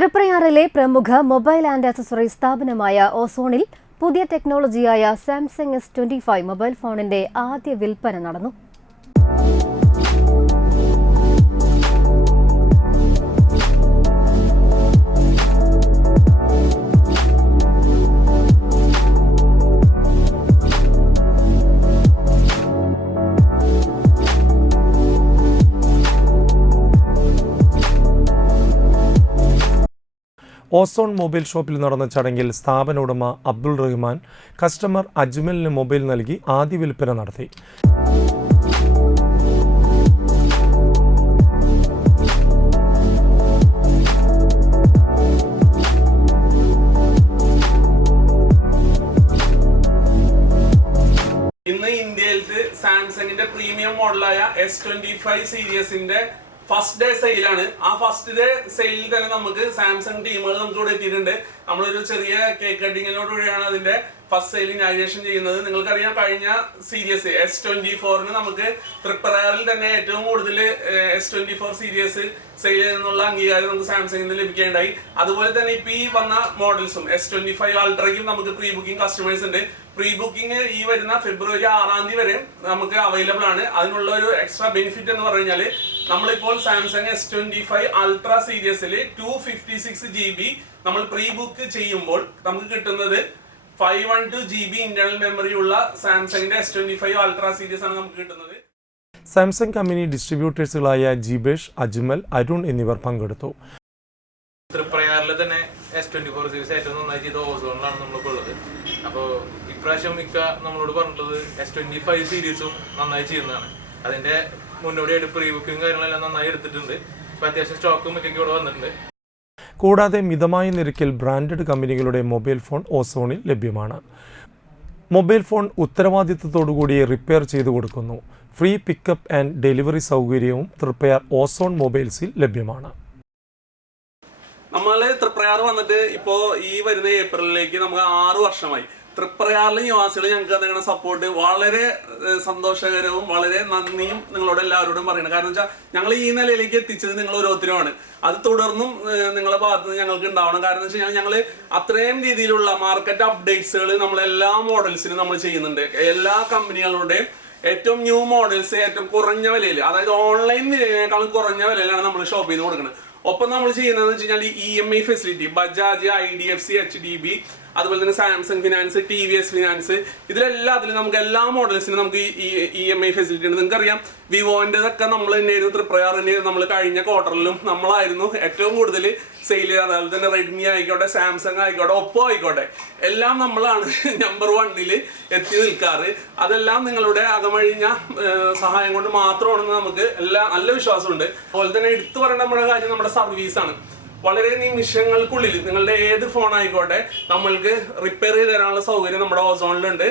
തൃപ്രയാറിലെ പ്രമുഖ mobile and accessory സ്ഥാപനമായ ഓസോണിൽ പുതിയ ടെക്നോളജിയായ Samsung S twenty five mobile ഫോണിന്റെ ആദ്യ വിൽപ്പന നടന്നു. ഓസോൺ മൊബൈൽ ഷോപ്പിൽ നടന്ന ചടങ്ങിൽ സ്ഥാപന ഉടമ അബ്ദുൾ റഹ്മാൻ കസ്റ്റമർ അജ്മലിന് മൊബൈൽ നൽകി ആദ്യ വിൽപ്പന നടത്തി. ഇന്ന് ഇന്ത്യയിലത്തെ സാംസങ്ങിന്റെ പ്രീമിയം മോഡലായ എസ് ട്വന്റി ഫൈവ് സീരീസിന്റെ ഫസ്റ്റ് ഡേ സെയിലാണ് ആ ഫസ്റ്റ് ഡേ സെയിലിൽ തന്നെ നമുക്ക് സാംസങ് ടീമുകൾ നമുക്ക് ഇവിടെ എത്തിയിട്ടുണ്ട്. നമ്മളൊരു ചെറിയ കേക്ക് കട്ടിങ്ങിനോടുകൂടിയാണ് അതിന്റെ ഫസ്റ്റ് സെയിൽ ഇനാഗ്രേഷൻ ചെയ്യുന്നത്. നിങ്ങൾക്കറിയാം കഴിഞ്ഞ സീരിയസ് എസ് ട്വന്റി ഫോറിന് നമുക്ക് പ്രിപ്പററിൽ തന്നെ ഏറ്റവും കൂടുതൽ S twenty four series sale എന്നുള്ള അംഗീകാരം നമുക്ക് സാംസങ്ങിൽ നിന്ന് ലഭിക്കേണ്ടായി അതുപോലെ തന്നെ ഇപ്പൊ ഈ വന്ന മോഡൽസും എസ് ട്വന്റി ഫൈവ് അൾട്രയ്ക്കും നമുക്ക് പ്രീ ബുക്കിംഗ് കസ്റ്റമേഴ്സ് ഉണ്ട്. പ്രീ ബുക്കിംഗ് ഈ വരുന്ന ഫെബ്രുവരി ആറാം തീയതി വരെ നമുക്ക് അവൈലബിൾ ആണ്. അതിനുള്ള ഒരു എക്സ്ട്രാ ബെനിഫിറ്റ് എന്ന് പറഞ്ഞു കഴിഞ്ഞാൽ നമ്മളിപ്പോൾ Samsung S twenty five ultra സീരീസിൽ two fifty six G B നമ്മൾ പ്രീ ബുക്ക് ചെയ്യുമ്പോൾ നമുക്ക് കിട്ടുന്നത് five one two G B internal memory ഉള്ള സാംസങ്ങിന്റെ S twenty five ultra series ആണ് നമുക്ക് കിട്ടുന്നത്. സാംസങ് കമ്പനി ഡിസ്ട്രിബ്യൂട്ടേഴ്സുകളായ ജിബേഷ് അജ്മൽ അരുൺ എന്നിവർ പങ്കെടുത്തു. തൃപ്രയാറിൽ തന്നെ എസ് ട്വന്റി ഫോർ സീരീസ് ഏറ്റവും നന്നായി ചെയ്ത ഓസോണിലാണ് നമ്മളിപ്പോൾ ഉള്ളത്. അപ്പോൾ ഇപ്രാവശ്യം മിക്ക നമ്മളോട് പറഞ്ഞിട്ടുള്ളത് എസ് ട്വന്റി ഫൈവ് സീരീസും നന്നായി ചെയ്യുന്നതാണ്. അതിന്റെ മുന്നോടിയായിട്ട് പ്രീ ബുക്കിംഗ് കാര്യങ്ങളെല്ലാം നന്നായി എടുത്തിട്ടുണ്ട്. ഇപ്പം അത്യാവശ്യം സ്റ്റോക്കും മറ്റൊക്കെ ഇവിടെ വന്നിട്ടുണ്ട്. കൂടാതെ മിതമായ നിരക്കിൽ ബ്രാൻഡഡ് കമ്പനികളുടെ മൊബൈൽ ഫോൺ ഓസോണിൽ ലഭ്യമാണ്. മൊബൈൽ ഫോൺ ഉത്തരവാദിത്തത്തോടുകൂടി റിപ്പയർ ചെയ്തു കൊടുക്കുന്നു. ഫ്രീ പിക്കപ്പ് ആൻഡ് ഡെലിവറി സൗകര്യവും തൃപ്പയാർ ഓസോൺ മൊബൈൽസിൽ ലഭ്യമാണ്. നമ്മൾ തൃപ്രയാർ വന്നിട്ട് ഇപ്പോൾ ഈ വരുന്ന ഏപ്രിലിലേക്ക് നമുക്ക് ആറ് വർഷമായി. തൃപ്രയാറിലെ നിവാസികൾ ഞങ്ങൾക്ക് നിങ്ങളുടെ സപ്പോർട്ട് വളരെ സന്തോഷകരവും വളരെ നന്ദിയും നിങ്ങളോട് എല്ലാവരോടും പറയണം കാരണം വെച്ചാൽ ഞങ്ങൾ ഈ നിലയിലേക്ക് എത്തിച്ചത് നിങ്ങൾ ഓരോരുത്തരുമാണ്. അത് തുടർന്നും നിങ്ങളുടെ ഭാഗത്ത് നിന്ന് ഞങ്ങൾക്ക് ഉണ്ടാവണം. കാരണം വെച്ച് കഴിഞ്ഞാൽ ഞങ്ങൾ അത്രയും രീതിയിലുള്ള മാർക്കറ്റ് അപ്ഡേറ്റ്സുകൾ നമ്മൾ എല്ലാ മോഡൽസിനും നമ്മൾ ചെയ്യുന്നുണ്ട്. എല്ലാ കമ്പനികളുടെയും ഏറ്റവും ന്യൂ മോഡൽസ് ഏറ്റവും കുറഞ്ഞ വിലയിൽ അതായത് ഓൺലൈൻ വിലയേക്കാളും കുറഞ്ഞ വിലയിലാണ് നമ്മൾ ഷോപ്പ് ചെയ്ത് കൊടുക്കുന്നത് ഒപ്പം നമ്മൾ ചെയ്യുന്നത് വെച്ച് കഴിഞ്ഞാൽ E M I facility Bajaj I D F C H D B അതുപോലെ തന്നെ Samsung finance T V S finance ഇതിലെല്ലാത്തിലും നമുക്ക് എല്ലാ മോഡൽസിനും നമുക്ക് ഇ എം ഐ ഫെസിലിറ്റി ഉണ്ട്. നിങ്ങൾക്കറിയാം വിവോന്റെതൊക്കെ നമ്മൾ തന്നെയായിരുന്നു തൃപ്രയാർ തന്നെയായിരുന്നു നമ്മൾ കഴിഞ്ഞ ക്വാർട്ടറിലും നമ്മളായിരുന്നു ഏറ്റവും കൂടുതൽ സെയിൽ ചെയ്തത്. അതുപോലെ തന്നെ റെഡ്മി ആയിക്കോട്ടെ സാംസങ് ആയിക്കോട്ടെ ഒപ്പോ ആയിക്കോട്ടെ. എല്ലാം നമ്മളാണ് നമ്പർ വണ്ണിൽ എത്തി നിൽക്കാറ്. അതെല്ലാം നിങ്ങളുടെ അകമഴിഞ്ഞ സഹായം കൊണ്ട് മാത്രമാണെന്ന് നമുക്ക് എല്ലാ നല്ല വിശ്വാസമുണ്ട്. അതുപോലെ തന്നെ എടുത്തു പറയേണ്ട നമ്മുടെ കാര്യം നമ്മുടെ സർവീസാണ് വളരെ നിമിഷങ്ങൾക്കുള്ളിൽ നിങ്ങളുടെ ഏത് ഫോൺ ആയിക്കോട്ടെ നമ്മൾക്ക് റിപ്പയർ ചെയ്ത് തരാനുള്ള സൗകര്യം നമ്മുടെ ഓസോണിലുണ്ട്